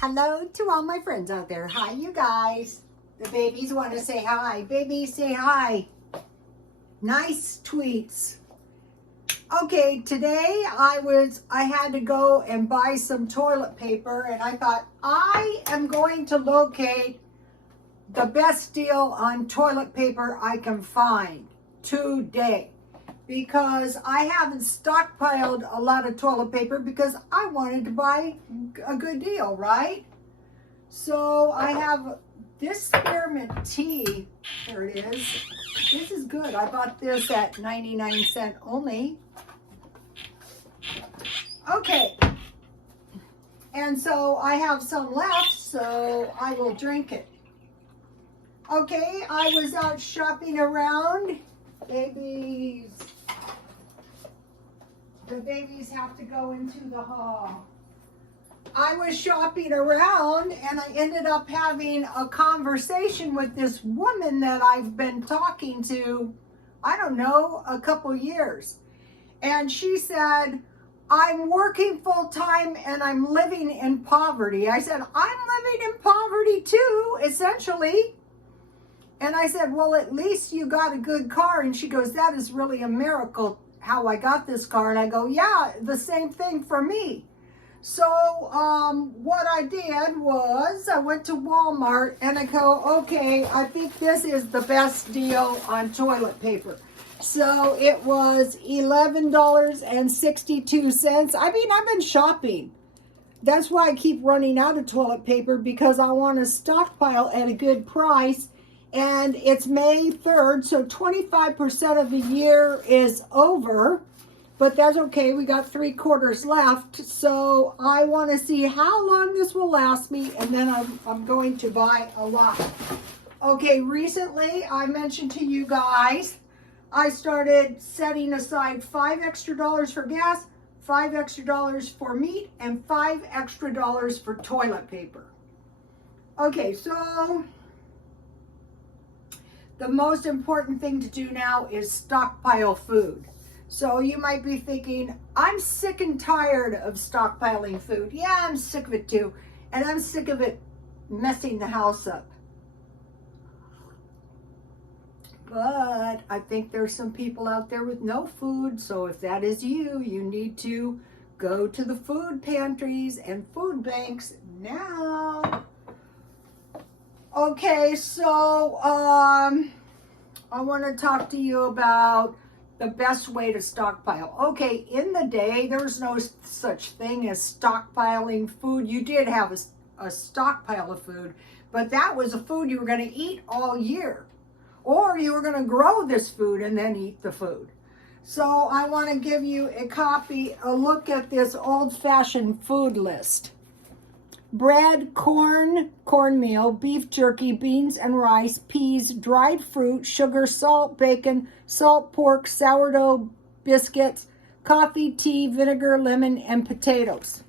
Hello to all my friends out there. Hi, you guys. The babies want to say hi. Babies, say hi. Nice tweets. Okay, today I had to go and buy some toilet paper, and I thought I am going to locate the best deal on toilet paper I can find today, because I haven't stockpiled a lot of toilet paper because I wanted to buy a good deal, right? So I have this spearmint tea. There it is. This is good. I bought this at 99 cents only. Okay. And so I have some left, so I will drink it. Okay, I was out shopping around. Babies. The babies have to go into the hall. I was shopping around and I ended up having a conversation with this woman that I've been talking to, I don't know, a couple years. And she said, I'm working full time and I'm living in poverty. I said, I'm living in poverty too, essentially. And I said, well, at least you got a good car. And she goes, that is really a miracle how I got this car. And I go, yeah, the same thing for me. So what I did was I went to Walmart and I go, okay, I think this is the best deal on toilet paper. So it was $11.62. I mean, I've been shopping. That's why I keep running out of toilet paper, because I want to stockpile at a good price. And it's May 3rd, so 25% of the year is over. But that's okay, we got 3 quarters left. So I want to see how long this will last me, and then I'm going to buy a lot. Okay, recently I mentioned to you guys, I started setting aside $5 extra for gas, $5 extra for meat, and $5 extra for toilet paper. Okay, so the most important thing to do now is stockpile food. So you might be thinking, I'm sick and tired of stockpiling food. Yeah, I'm sick of it too. And I'm sick of it messing the house up. But I think there's some people out there with no food. So if that is you, you need to go to the food pantries and food banks now. Okay, so I want to talk to you about the best way to stockpile. Okay, in the day, there was no such thing as stockpiling food. You did have a stockpile of food, but that was a food you were going to eat all year. Or you were going to grow this food and then eat the food. So I want to give you a look at this old-fashioned food list. Bread, cornmeal, beef jerky, beans and rice, peas, dried fruit, sugar, salt, bacon, salt pork, sourdough, biscuits, coffee, tea, vinegar, lemon, and potatoes.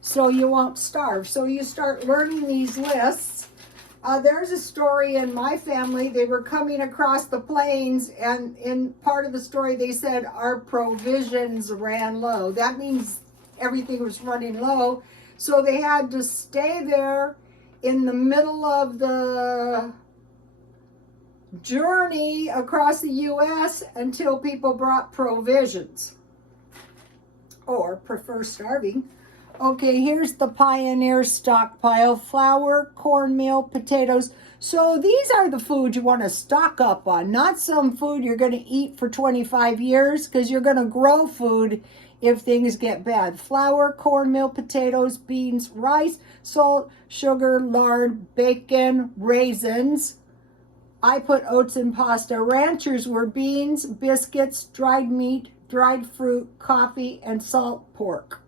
So you won't starve. So you start learning these lists. There's a story in my family. They were coming across the plains, and in part of the story they said our provisions ran low. That means everything was running low. So they had to stay there in the middle of the journey across the U.S. until people brought provisions, or prefer starving. Okay, here's the Pioneer stockpile: flour, cornmeal, potatoes. So these are the food you want to stock up on, not some food you're going to eat for 25 years, because you're going to grow food if things get bad. Flour, cornmeal, potatoes, beans, rice, salt, sugar, lard, bacon, raisins. I put oats and pasta. Ranchers were beans, biscuits, dried meat, dried fruit, coffee, and salt pork.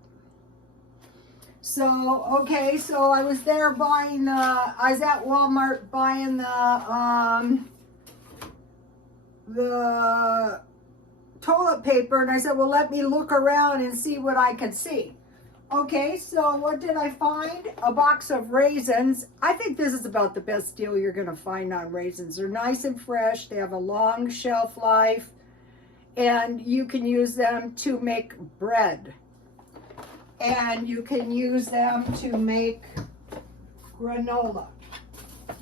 So, okay, so I was there buying I was at Walmart buying the toilet paper, and I said, well, let me look around and see what I can see. Okay, so what did I find? A box of raisins. I think this is about the best deal you're going to find on raisins. They're nice and fresh. They have a long shelf life, and you can use them to make bread. and you can use them to make granola.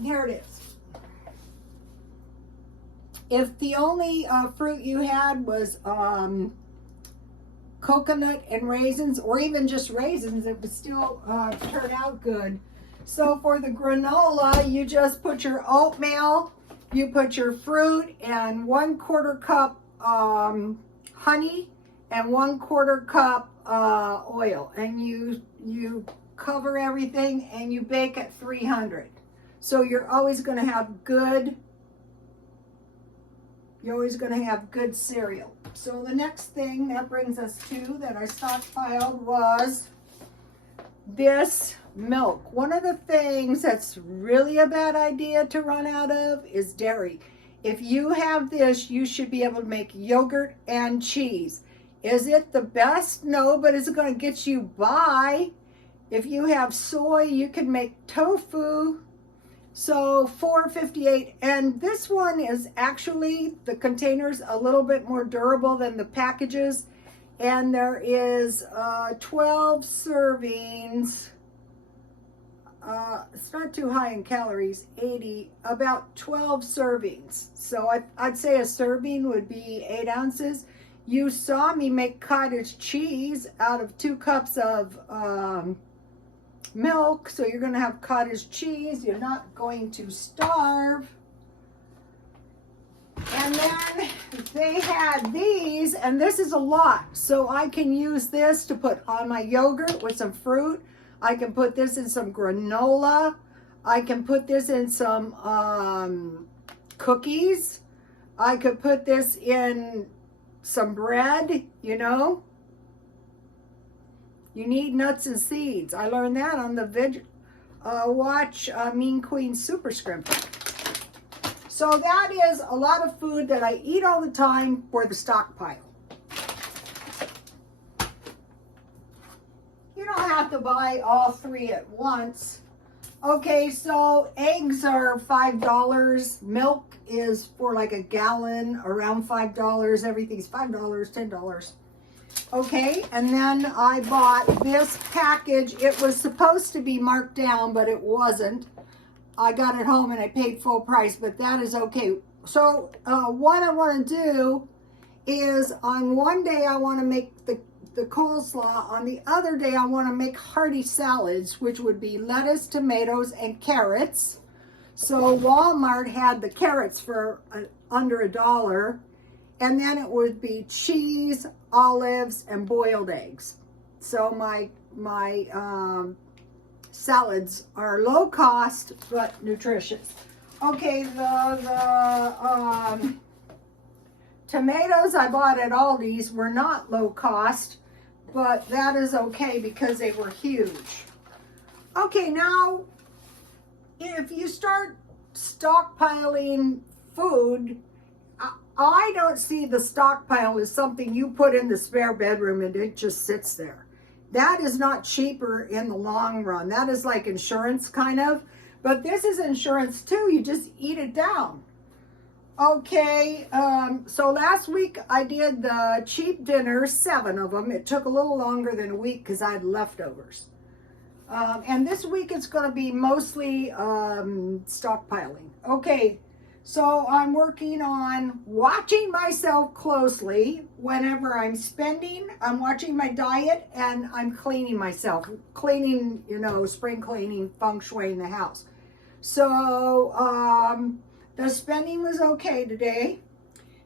Here it is. If the only fruit you had was coconut and raisins, or even just raisins, it would still turn out good. So for the granola, you just put your oatmeal, you put your fruit, and 1/4 cup honey, and 1/4 cup oil, and you cover everything and you bake at 300. So you're always going to have good cereal. So the next thing that brings us to that I stockpiled was this milk. One of the things that's really a bad idea to run out of is dairy. If you have this, you should be able to make yogurt and cheese. Is it the best? No, but is it going to get you by? If you have soy, you can make tofu. So $4.58, and this one is actually, the container's a little bit more durable than the packages, and there is 12 servings. It's not too high in calories, 80, about 12 servings. So I'd say a serving would be 8 ounces. You saw me make cottage cheese out of 2 cups of milk, so you're going to have cottage cheese. You're not going to starve. And then they had these, and this is a lot, so I can use this to put on my yogurt with some fruit. I can put this in some granola. I can put this in some cookies. I could put this in some bread, you know. You need nuts and seeds. I learned that on the watch Mean Queen Super Scrimper. So that is a lot of food that I eat all the time for the stockpile. You don't have to buy all 3 at once. Okay, so eggs are $5. Milk is for like a gallon, around $5. Everything's $5, $10. Okay, and then I bought this package. It was supposed to be marked down, but it wasn't. I got it home and I paid full price, but that is okay. So what I want to do is, on one day I want to make the coleslaw. On the other day I want to make hearty salads, which would be lettuce, tomatoes, and carrots. So Walmart had the carrots for under $1. And then it would be cheese, olives, and boiled eggs. So my salads are low cost but nutritious. Okay, the tomatoes I bought at Aldi's were not low cost, but that is okay because they were huge. Okay, now if you start stockpiling food, I don't see the stockpile as something you put in the spare bedroom and it just sits there. That is not cheaper in the long run. That is like insurance kind of, but this is insurance too. You just eat it down. Okay, so last week I did the cheap dinners, 7 of them. It took a little longer than a week because I had leftovers. And this week it's going to be mostly stockpiling. Okay. So I'm working on watching myself closely whenever I'm spending. I'm watching my diet and I'm cleaning myself. Cleaning, you know, spring cleaning, feng shuiing the house. So the spending was okay today.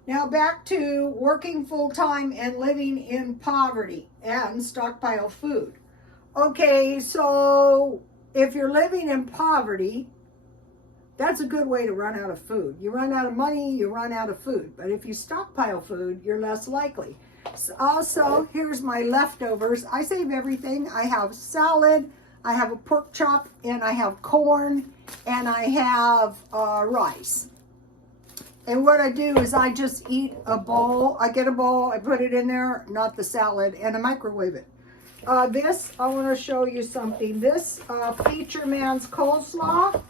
Now back to working full time and living in poverty and stockpile food. Okay, so if you're living in poverty, that's a good way to run out of food. You run out of money, you run out of food. But if you stockpile food, you're less likely. So also, here's my leftovers. I save everything. I have salad, I have a pork chop, and I have corn, and I have rice. And what I do is I just eat a bowl. I get a bowl, I put it in there, not the salad, and I microwave it. This, I want to show you something. This Feature Man's coleslaw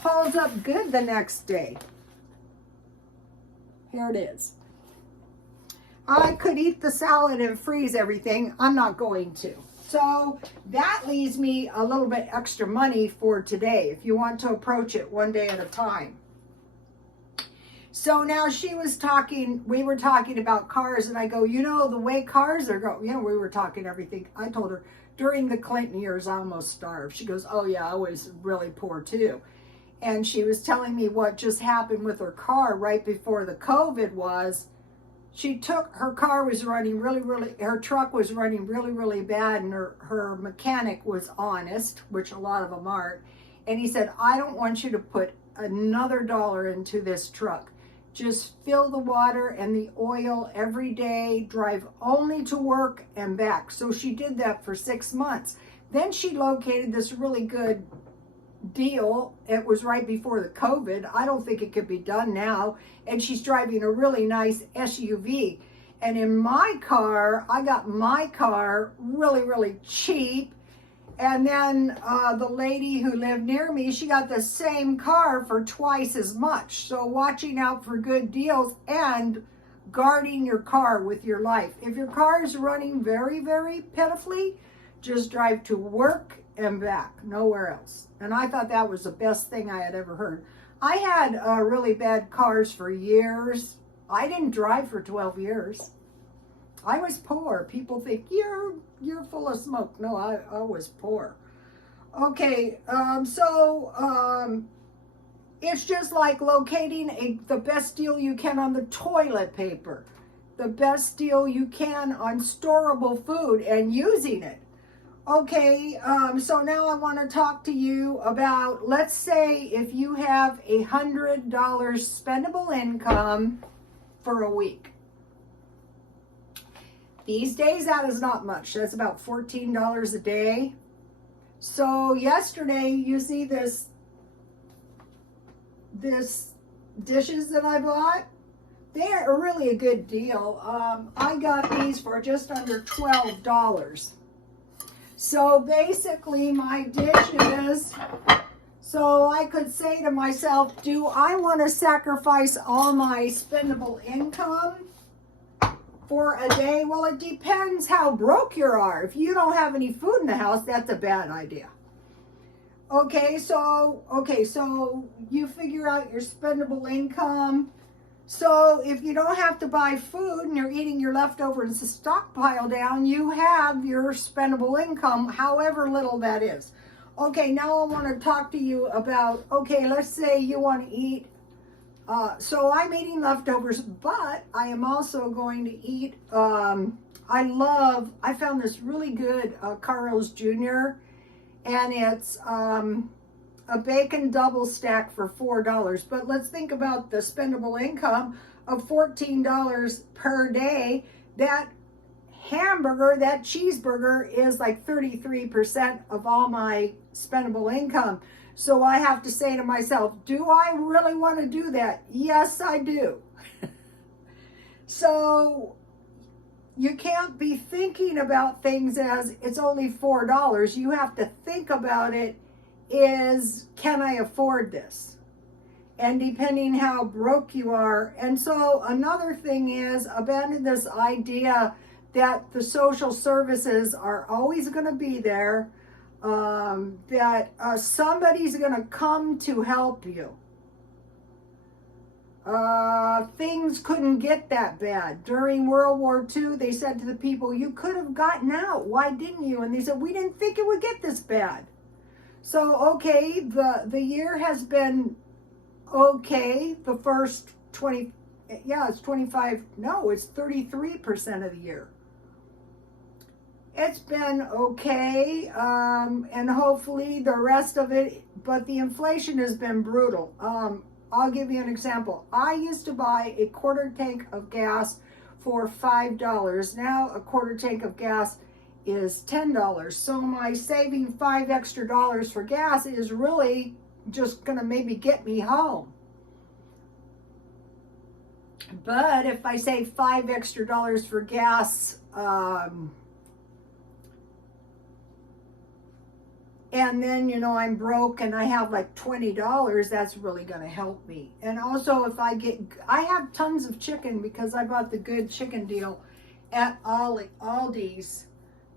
holds up good the next day. Here it is. I could eat the salad and freeze everything. I'm not going to. So that leaves me a little bit extra money for today if you want to approach it one day at a time. So now we were talking about cars, and I go, you know, the way cars are going, you know, we were talking everything. I told her, during the Clinton years, I almost starved. She goes, oh yeah, I was really poor too. And she was telling me what just happened with her car right before the COVID was. Her car was running her truck was running really bad, and her mechanic was honest, which a lot of them aren't. And he said, I don't want you to put another dollar into this truck. Just fill the water and the oil every day, drive only to work and back. So she did that for 6 months. Then she located this really good deal. It was right before the COVID. I don't think it could be done now. And she's driving a really nice SUV. And in my car, I got my car really cheap. And then the lady who lived near me, she got the same car for twice as much. So watching out for good deals and guarding your car with your life. If your car is running very pitifully, just drive to work and back, nowhere else. And I thought that was the best thing I had ever heard. I had really bad cars for years. I didn't drive for 12 years. I was poor. People think you're full of smoke. No, I was poor. Okay, it's just like locating the best deal you can on the toilet paper, the best deal you can on storable food, and using it. Okay, so now I want to talk to you about, let's say if you have $100 spendable income for a week. These days, that is not much. That's about $14 a day. So yesterday, you see this dishes that I bought? They're really a good deal. I got these for just under $12. So basically my dishes, so I could say to myself, do I want to sacrifice all my spendable income for a day? Well, it depends how broke you are. If you don't have any food in the house, that's a bad idea. Okay, so you figure out your spendable income. So if you don't have to buy food and you're eating your leftovers to stockpile down, you have your spendable income, however little that is. Okay, now I want to talk to you about, okay, let's say you want to eat, so I'm eating leftovers, but I am also going to eat, I found this really good Carl's Jr., and it's a bacon double stack for $4. But let's think about the spendable income of $14 per day. That hamburger, that cheeseburger is like 33% of all my spendable income. So I have to say to myself, do I really want to do that? Yes, I do. So you can't be thinking about things as it's only $4. You have to think about it is, can I afford this? And depending how broke you are. And so another thing is, abandon this idea that the social services are always going to be there, that somebody's going to come to help you. Things couldn't get that bad. During World War II, they said to the people, you could have gotten out. Why didn't you? And they said, we didn't think it would get this bad. So, okay, the year has been okay. The first 20, yeah, it's 25, no, it's 33% of the year. It's been okay, and hopefully the rest of it, but the inflation has been brutal. I'll give you an example. I used to buy a quarter tank of gas for $5. Now a quarter tank of gas is $10. So my saving $5 extra for gas is really just gonna maybe get me home. But if I save $5 extra for gas, and then, you know, I'm broke and I have like $20, that's really going to help me. And also if I have tons of chicken because I bought the good chicken deal at Aldi's.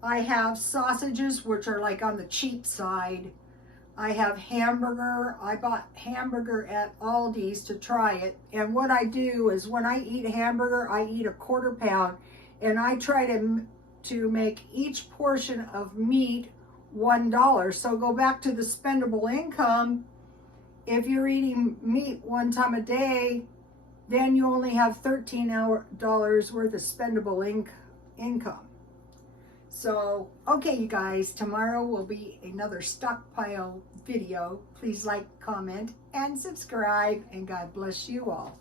I have sausages, which are like on the cheap side. I have hamburger. I bought hamburger at Aldi's to try it. And what I do is when I eat hamburger, I eat a quarter pound, and I try to make each portion of meat $1. So go back to the spendable income. If you're eating meat one time a day, then you only have $13 worth of spendable income. So, okay, you guys, tomorrow will be another stockpile video. Please like, comment, and subscribe, and God bless you all.